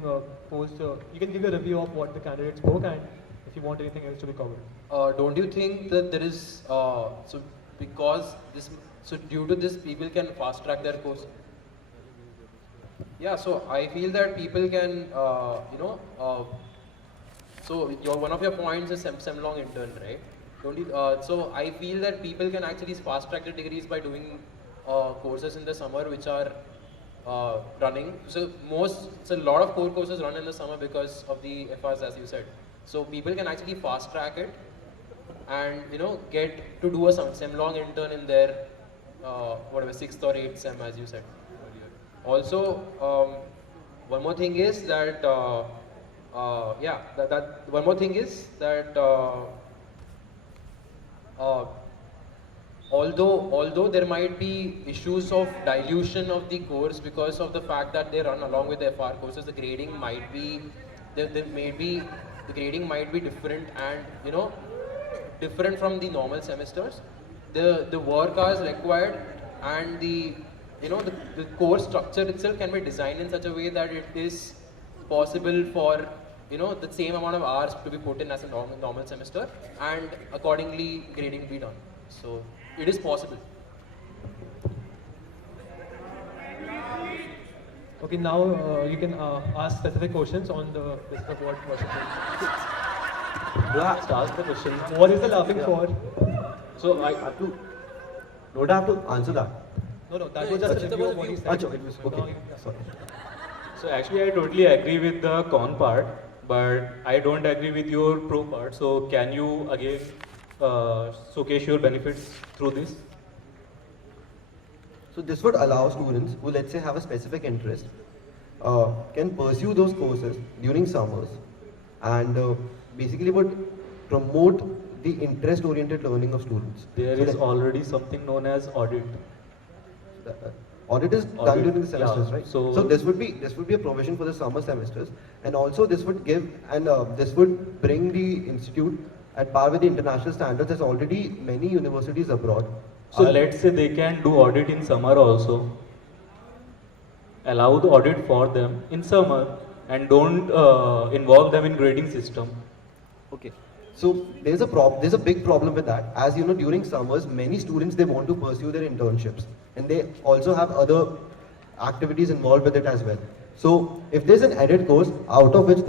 you can give a review of what the candidate spoke, and if you want anything else to be covered. Don't you think that there is due to this people can fast track their course? Yeah, so I feel that people can so one of your points is sem long intern, right? Don't you, so I feel that people can actually fast track their degrees by doing courses in the summer which are running. So a lot of core courses run in the summer because of the FRs, as you said. So people can actually fast track it and get to do a sem long intern in their whatever 6th or 8th sem, as you said earlier. Also, one more thing is that one more thing is that although there might be issues of dilution of the course because of the fact that they run along with the FR courses, the grading might be the grading might be different and different from the normal semesters. The work hours required and the course structure itself can be designed in such a way that it is possible for the same amount of hours to be put in as a normal semester, and accordingly grading be done. So it is possible. Okay, now you can ask specific questions on the basis of what was Do I have to ask the question? What is the laughing for? So I Don't I have to answer that? No, that was just a review of what he said. Achha, it was okay. Now Sorry. So actually I totally agree with the con part, but I don't agree with your pro part. So can you again showcase your benefits through this? So this would allow students who, let's say, have a specific interest can pursue those courses during summers, and basically would promote the interest-oriented learning of students. There So is that- already something known as audit. Audit is done Audit, during the semesters, yeah. right? So this would be a provision for the summer semesters, and also this would give this would bring the institute at par with the international standards. There's already many universities abroad. So let's say they can do audit in summer also. allow the audit for them in summer and don't involve them in grading system. Okay. So there's a big problem with that. As you know, during summers, many students they want to pursue their internships, and they also have other activities involved with it as well. So if there's an added course out of which,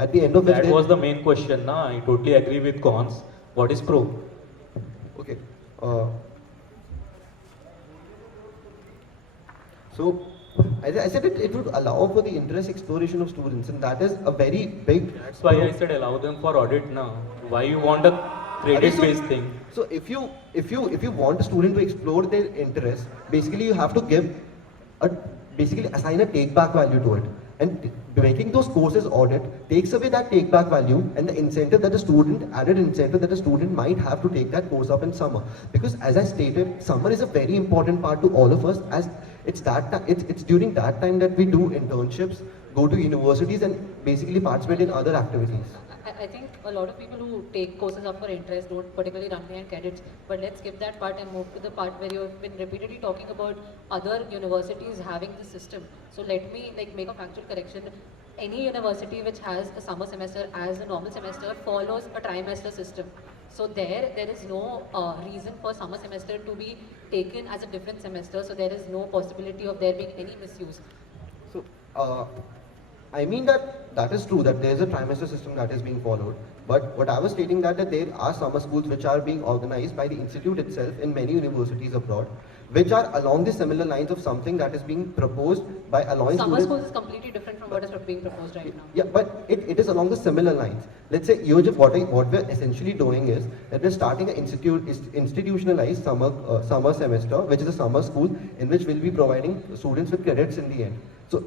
at the end of which, That was the main question. Na? I totally agree with cons. What is pro? okay. So I said it would allow for the interest exploration of students, and that is a very big. That's why I said allow them for audit now. Why you want a credit-based thing? So if you want a student to explore their interest, basically you have to give a basically assign a take back value to it. And making those courses audit takes away that take back value and the incentive that the student, added incentive that the student might have to take that course up in summer. Because as I stated, summer is a very important part to all of us, as it's during that time that we do internships, go to universities and basically participate in other activities. I think a lot of people who take courses up for interest don't particularly run behind credits, but let's skip that part and move to the part where you've been repeatedly talking about other universities having this system. So let me make a factual correction. Any university which has a summer semester as a normal semester follows a trimester system. So there is no reason for summer semester to be taken as a different semester, so there is no possibility of there being any misuse. So, I mean that is true that there is a trimester system that is being followed. But what I was stating that there are summer schools which are being organized by the institute itself in many universities abroad, which are along the similar lines of something that is being proposed by allowing Summer students. schools is completely different from what is being proposed right now. Yeah, but it is along the similar lines. Let's say what we're essentially doing is that we're starting an institutionalized summer semester, which is a summer school in which we'll be providing students with credits in the end. So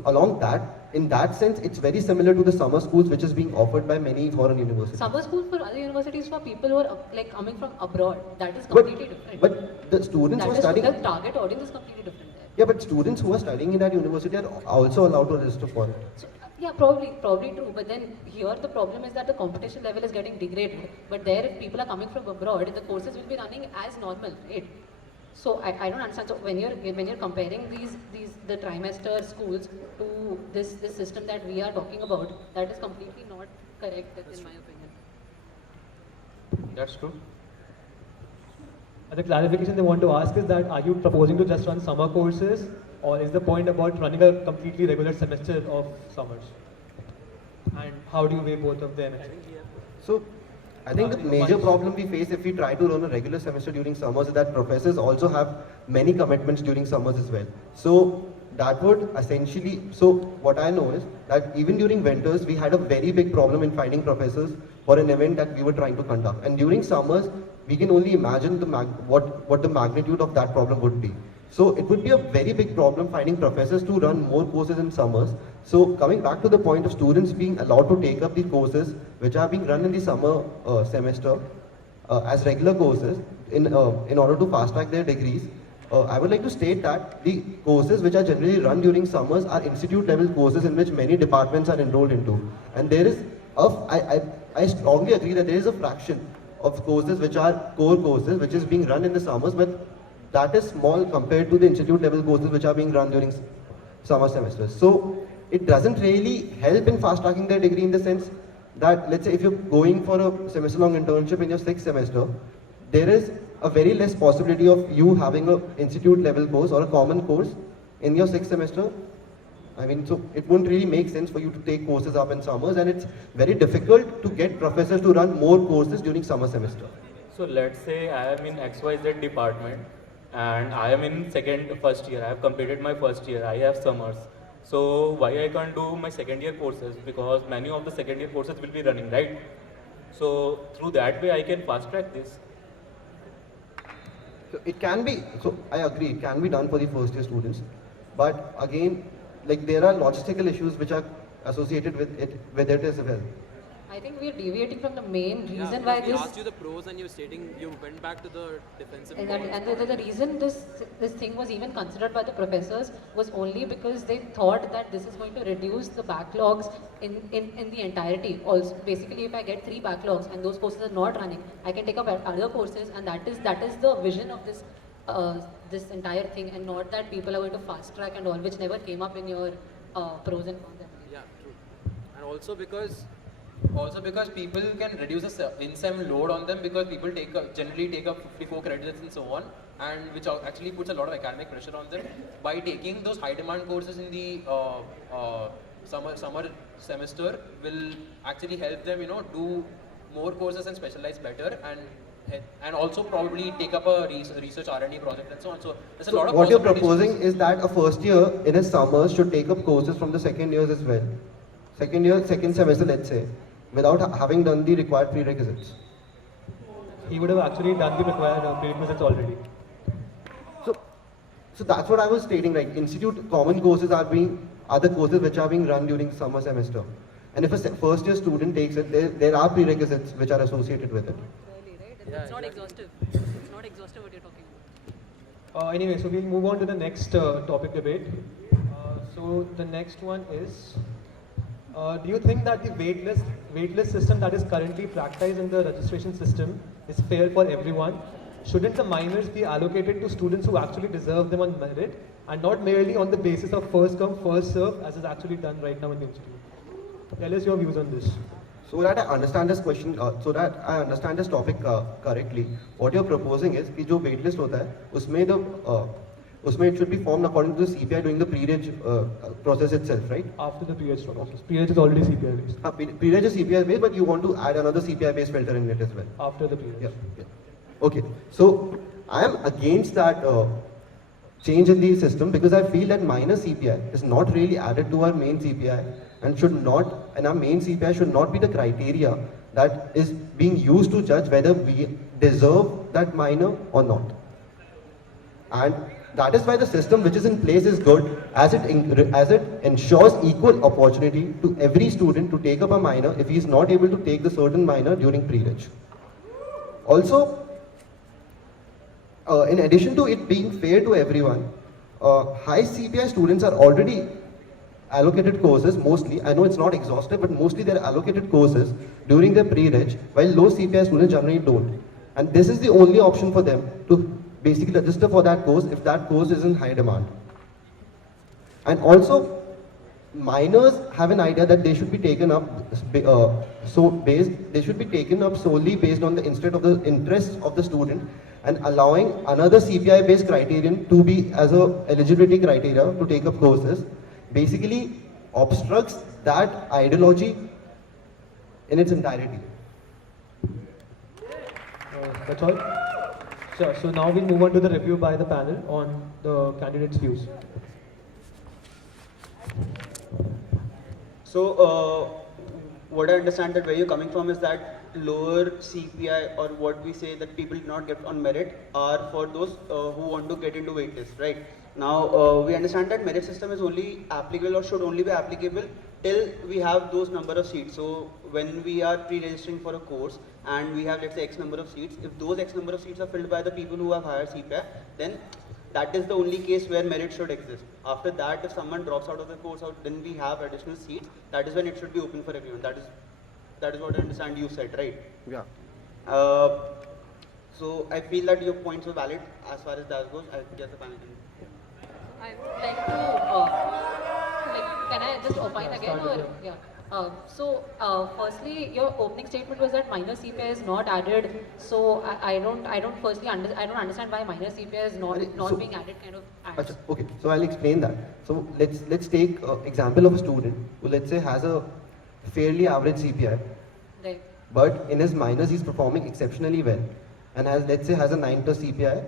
in that sense, it's very similar to the summer schools which is being offered by many foreign universities. Summer school for other universities for people who are coming from abroad. That is completely different. But the students who are studying. The target audience is completely different there. Yeah, but students who are studying in that university are also allowed to register for it. So, yeah, probably true. But then here the problem is that the competition level is getting degraded. But there, if people are coming from abroad, the courses will be running as normal, right? So I don't understand. So when you're comparing the trimester schools to this system that we are talking about, that is completely not correct in my opinion. That's true. And the clarification they want to ask is that are you proposing to just run summer courses, or is the point about running a completely regular semester of summers? And how do you weigh both of them? So, I think the major problem we face if we try to run a regular semester during summers is that professors also have many commitments during summers as well. So, that would essentially, so what I know is that even during winters, we had a very big problem in finding professors for an event that we were trying to conduct. And during summers, we can only imagine what the magnitude of that problem would be. So it would be a very big problem finding professors to run more courses in summers. So coming back to the point of students being allowed to take up the courses which are being run in the summer semester as regular courses in order to fast track their degrees, I would like to state that the courses which are generally run during summers are institute level courses in which many departments are enrolled into. And there is, I strongly agree that there is a fraction of courses which are core courses which is being run in the summers, but that is small compared to the institute level courses which are being run during summer semesters. So it doesn't really help in fast tracking their degree in the sense that, let's say if you're going for a semester long internship in your 6th semester, there is a very less possibility of you having an institute level course or a common course in your 6th semester. I mean, so it won't really make sense for you to take courses up in summers, and it's very difficult to get professors to run more courses during summer semester. So let's say I am in XYZ department and I am in first year. I have completed my first year. I have summers. So why I can't do my second year courses? Because many of the second year courses will be running, right? So through that way I can fast track this. So it can be, so I agree, it can be done for the first year students. But again, like there are logistical issues which are associated with it as well. I think we are deviating from the main reason Yeah, why we this. asked you the pros and you're stating you went back to the defensive. And the reason this thing was even considered by the professors was only because they thought that this is going to reduce the backlogs in the entirety. Also, basically, if I get 3 backlogs and those courses are not running, I can take up other courses, and that is the vision of this this entire thing, and not that people are going to fast track and all, which never came up in your pros and cons. Yeah, true. And also because people can reduce the in-sem load on them, because people generally take up 54 credits and so on, and which actually puts a lot of academic pressure on them. By taking those high demand courses in the summer semester will actually help them, do more courses and specialize better, and also probably take up a research R&D project and so on. So there's a lot of what you're possibilities. proposing is that a first year in his summers should take up courses from the second years as well. Second year, second semester, let's say, without having done the required prerequisites. He would have actually done the required prerequisites already. So that's what I was stating, like institute common courses are the courses which are being run during summer semester. And if a first year student takes it, there are prerequisites which are associated with it. Really, right? Yeah, It's not exactly. exhaustive. It's not exhaustive what you're talking about. Anyway, so we'll move on to the next topic debate. So the next one is, do you think that the waitlist system that is currently practiced in the registration system is fair for everyone? Shouldn't the minors be allocated to students who actually deserve them on merit, and not merely on the basis of first come, first serve, as is actually done right now in the institute? Tell us your views on this. So that I understand this question, so that I understand this topic correctly, what you're proposing is कि जो waitlist होता है, उसमें it should be formed according to the CPI during the pre-reg process itself, right? After the pre-reg process. Pre-reg is already CPI based. Pre-reg is CPI based, but you want to add another CPI based filter in it as well. After the pre-reg. Yeah. Okay, so I am against that change in the system because I feel that minor CPI is not really added to our main CPI and our main CPI should not be the criteria that is being used to judge whether we deserve that minor or not. And that is why the system which is in place is good, as it ensures equal opportunity to every student to take up a minor if he is not able to take the certain minor during pre-reg. Also, in addition to it being fair to everyone, high CPI students are already allocated courses mostly. I know it's not exhaustive, but mostly they're allocated courses during their pre-reg, while low CPI students generally don't. And this is the only option for them to basically register for that course if that course is in high demand. And also, minors have an idea that they should be taken up solely based on the interests of the student, and allowing another CPI based criterion to be as a eligibility criteria to take up courses basically obstructs that ideology in its entirety. That's all? Sure, so now we move on to the review by the panel on the candidates' views. So, what I understand that where you're coming from is that lower CPI, or what we say that people do not get on merit, are for those who want to get into waitlist, right? Now, we understand that merit system is only applicable or should only be applicable till we have those number of seats. So, when we are pre-registering for a course and we have, let's say, X number of seats, if those X number of seats are filled by the people who have higher CPI, then that is the only case where merit should exist. After that, if someone drops out of the course, then we have additional seats. That is when it should be open for everyone. That is what I understand you said, right? Yeah. So I feel that your points are valid as far as that goes. I guess the panel can. I would like to, can I just opine again, or yeah? Firstly, your opening statement was that minor CPI is not added. So I don't understand why minor CPI is not being added. Kind of adds. Okay, so I'll explain that. So let's take example of a student who, let's say, has a fairly average CPI, Right. but in his minors he's performing exceptionally well, and has a 9 plus CPI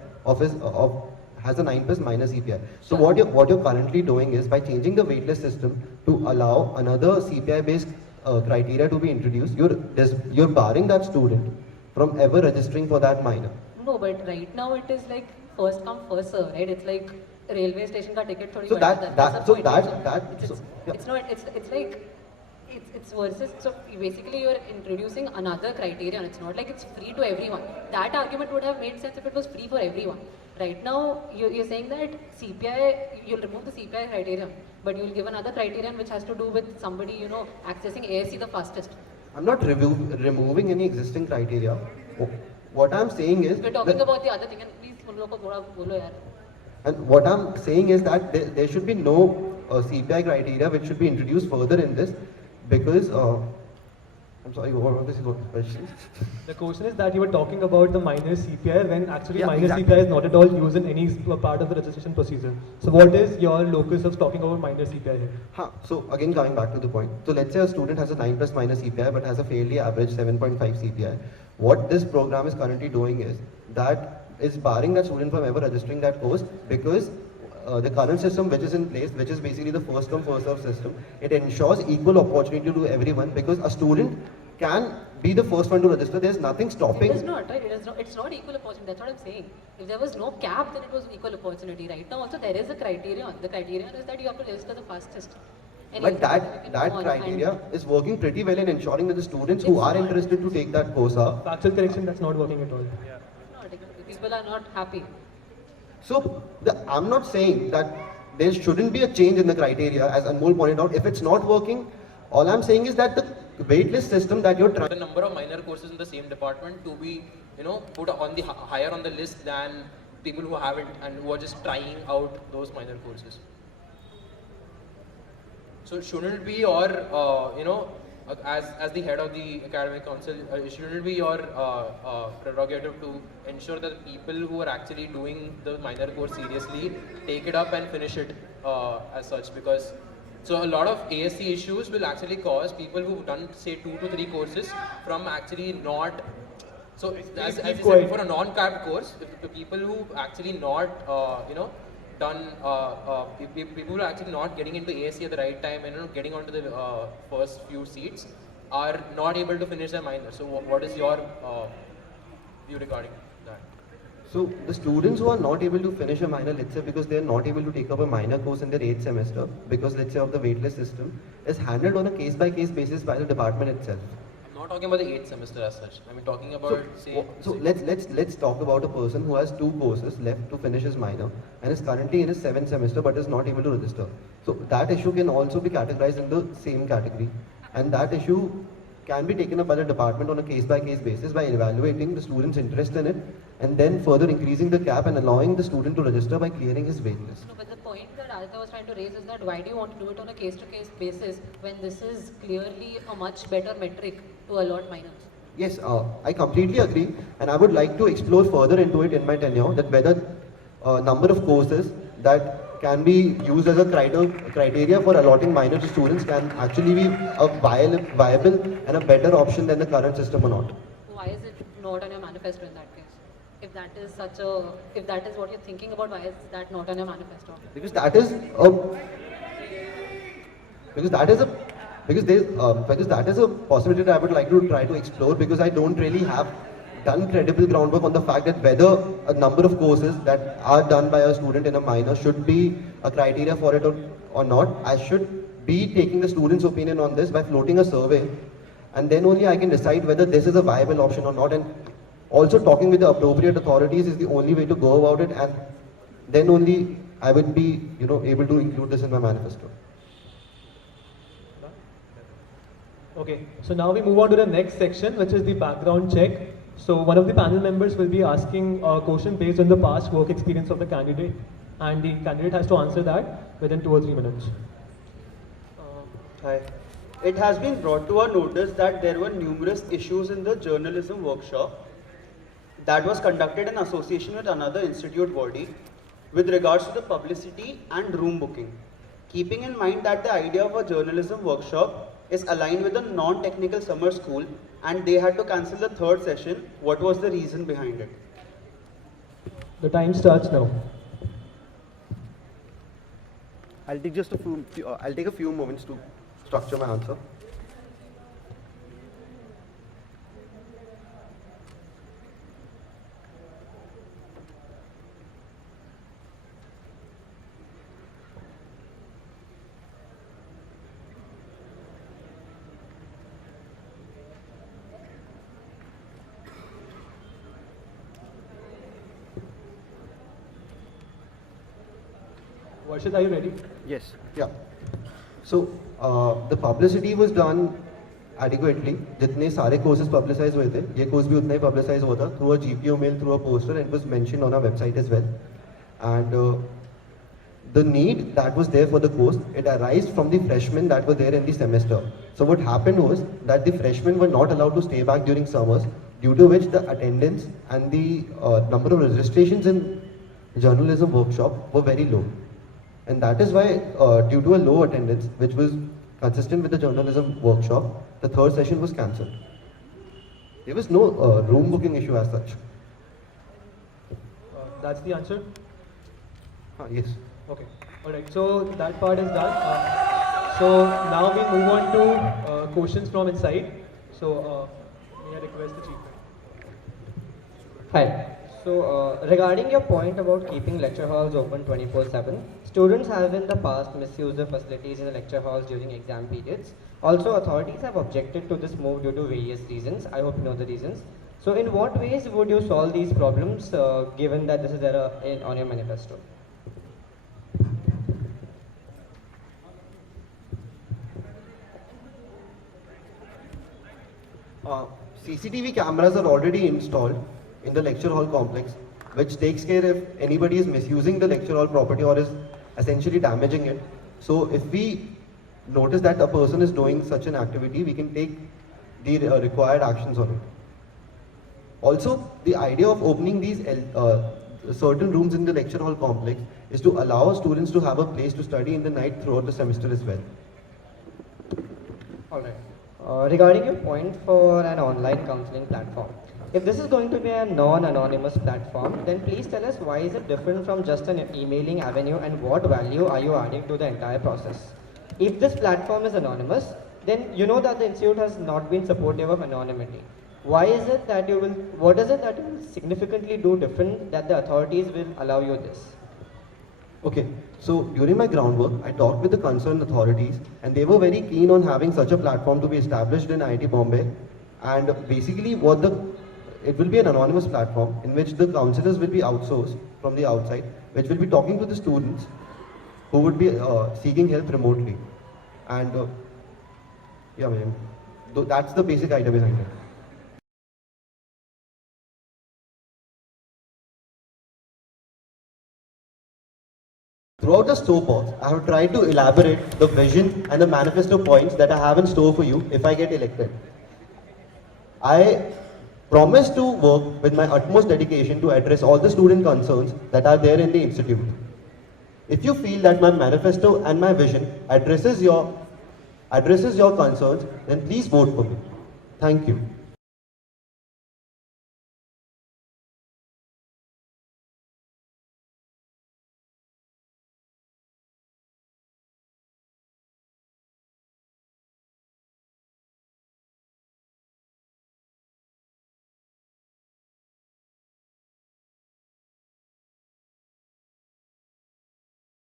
has a 9 plus minus CPI. So Sure. what you're currently doing is, by changing the waitlist system to allow another CPI based criteria to be introduced, you're barring that student from ever registering for that minor. No, but right now it is like first come first serve, right? It's like railway station ka ticket thodi So bata hai. That's the point, right? so, yeah. It's like it's versus, so basically you're introducing another criterion. It's not like it's free to everyone. That argument would have made sense if it was free for everyone. Right now you're saying that CPI, you'll remove the CPI criterion, but you'll give another criterion which has to do with somebody accessing ASC the fastest. I'm not removing any existing criteria. What I'm saying is, We're talking about the other thing, and please उन लोगों को थोड़ा बोलो यार. And what I'm saying is that there should be no CPI criteria which should be introduced further in this, because I'm sorry, what was your question? The question is that you were talking about the minor CPI when actually Yeah, minor exactly. CPI is not at all used in any part of the registration procedure. So what is your locus of talking about minor CPI here? So again, coming back to the point. So let's say a student has a 9 plus minus CPI but has a fairly average 7.5 CPI. What this program is currently doing is that is barring that student from ever registering that course, because the current system which is in place, which is basically the first come first serve system, it ensures equal opportunity to everyone, because a student can be the first one to register. There's nothing stopping. It is not, right? It's not equal opportunity. That's what I'm saying. If there was no cap, then it was equal opportunity. Right now, also there is a criterion. The criterion is that you have to register the fastest. And But if that you can go on criteria and- is working pretty well in ensuring that the students who It's are not. interested to take that course are. Factual correction, that's not working at all. People are not happy. So I'm not saying that there shouldn't be a change in the criteria, as Anmol pointed out. If it's not working, all I'm saying is that the waitlist system that you're trying. The number of minor courses in the same department to be, put on the higher on the list than people who haven't and who are just trying out those minor courses. So shouldn't it be your, as the head of the academic council, shouldn't it be your prerogative to ensure that the people who are actually doing the minor course seriously take it up and finish it as such? Because so a lot of ASC issues will actually cause people who've done say 2 to 3 courses from actually not. So as you said, for a non-capped course, if the people who actually not done people who are actually not getting into ASC at the right time and getting onto the first few seats are not able to finish their minor. So what is your view regarding that? So the students who are not able to finish a minor, let's say because they are not able to take up a minor course in their 8th semester, because let's say of the waitlist system, is handled on a case-by-case basis by the department itself. I'm not talking about the 8th semester as such. I mean talking about Let's talk about a person who has 2 courses left to finish his minor and is currently in his 7th semester but is not able to register. So that issue can also be categorized in the same category, and that issue can be taken up by the department on a case-by-case basis by evaluating the student's interest in it and then further increasing the cap and allowing the student to register by clearing his waitlist. No, but the point that Aditya was trying to raise is that why do you want to do it on a case-to-case basis when this is clearly a much better metric to allot minors? Yes, I completely agree, and I would like to explore further into it in my tenure, that whether number of courses that can be used as a criteria for allotting minor to students can actually be a viable and a better option than the current system or not. Why is it not on your manifesto in that case? If that is what you're thinking about, why is that not on your manifesto? Because that is a possibility that I would like to try to explore, because I don't really have done credible groundwork on the fact that whether a number of courses that are done by a student in a minor should be a criteria for it or not. I should be taking the student's opinion on this by floating a survey, and then only I can decide whether this is a viable option or not, and also talking with the appropriate authorities is the only way to go about it, and then only I would be able to include this in my manifesto. Okay, so now we move on to the next section, which is the background check. So one of the panel members will be asking a question based on the past work experience of the candidate, and the candidate has to answer that within 2 or 3 minutes. Hi. It has been brought to our notice that there were numerous issues in the journalism workshop that was conducted in association with another institute body with regards to the publicity and room booking. Keeping in mind that the idea of a journalism workshop is aligned with a non-technical summer school and they had to cancel the 3rd session, what was the reason behind it? The time starts now. I'll take a few moments to structure my answer. Varshit, are you ready? Yes. Yeah. So the publicity was done adequately. जितने सारे courses publicized हुए थे, ये course भी उतना ही publicized हुआ था through a GPO mail, through a poster, and it was mentioned on our website as well. And the need that was there for the course, it arose from the freshmen that were there in the semester. So what happened was that the freshmen were not allowed to stay back during summers, due to which the attendance and the number of registrations in journalism workshop were very low. And that is why, due to a low attendance, which was consistent with the journalism workshop, the third session was cancelled. There was no room booking issue as such. That's the answer? Yes. Okay. Alright, so that part is done. So now we move on to questions from inside. So may I request the chief? Hi. So, regarding your point about keeping lecture halls open 24/7, students have in the past misused the facilities in the lecture halls during exam periods. Also, authorities have objected to this move due to various reasons. I hope you know the reasons. So, in what ways would you solve these problems, given that this is there on your manifesto? CCTV cameras are already installed in the lecture hall complex, which takes care if anybody is misusing the lecture hall property or is essentially damaging it. So if we notice that a person is doing such an activity, we can take the required actions on it. Also, the idea of opening these certain rooms in the lecture hall complex is to allow students to have a place to study in the night throughout the semester as well. Alright. Regarding your point for an online counseling platform, if this is going to be a non-anonymous platform, then please tell us why is it different from just an emailing avenue and what value are you adding to the entire process? If this platform is anonymous, then you know that the institute has not been supportive of anonymity. Why is it that what is it that you will significantly do different that the authorities will allow you this? Okay, so during my groundwork, I talked with the concerned authorities and they were very keen on having such a platform to be established in IIT Bombay. And basically it will be an anonymous platform in which the counselors will be outsourced from the outside, which will be talking to the students who would be seeking help remotely. And yeah, man, that's the basic idea behind it. Throughout the SOAPBOX, I have tried to elaborate the vision and the manifesto points that I have in store for you if I get elected. I promise to work with my utmost dedication to address all the student concerns that are there in the institute. If you feel that my manifesto and my vision addresses your concerns, then please vote for me. Thank you.